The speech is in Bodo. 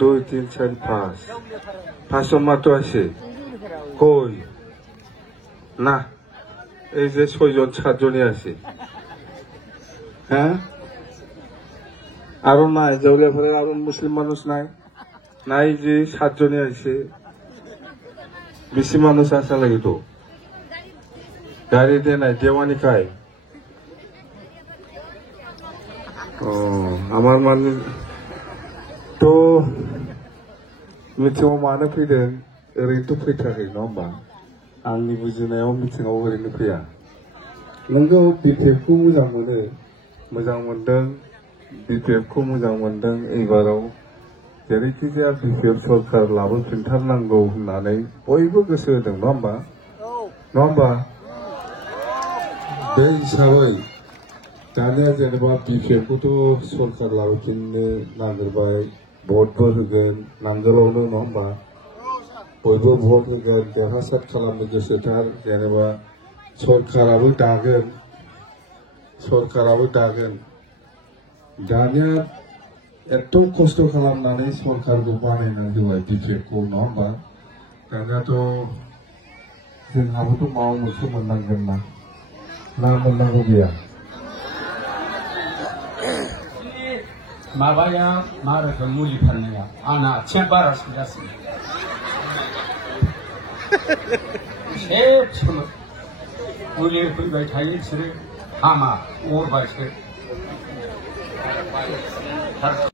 2, 3, 4, 5 5জন মাত্র আছে কই না এই যে 6 জন 7 জনই আছে হ্যাঁ আরো নাই জৌলিয়া ফেলে আরো মুসলিম মানুষ নাই নাই যে 7 জনই আছে বেশি মানুষ আসা লাগে তো গাড়ি দিয়ে নাই দেওয়ানি খায় আমার মানে তো मिथिङाव मानो फैदों ओरैनोथ' फैथाराखै नङा होमबा आंनि बुजिनायाव मिथिङाव ओरैनो फैया नोंगौ बिपिएफखौ मोजां मोनदों बिपिएफखौ मोजां मोनदों एबाराव जेरैखि जाया बिपिएफ सरकार लाबोफिनथारनांगौ होननानै बयबो गोसो होदों नङा होमबा बे हिसाबै दानिया जेनेबा बिपिएफखौथ' सरकार लाबोफिननो नागिरबाय भटबो होगोन नांगोलावनो नङा होमबा बयबो भट होगोन देरहासार खालामनो गोसोथार जेनेबा सरकाराबो दागोन दानिया एथ' खस्थ' खालामनानै सरकारखौ बानायनानै होबाय बिपिएफखौ नङा होमबा दानियाथ' जोंहाबोथ' माबा मोनसे मोननांगोन ना मोननांगौ गैया माबाया मा रोखोम मुलि फाननाया आंना आथिङा बारासो जासिनो एसे मुलि फैबाय थायो बिसोरो हामा अरबायसो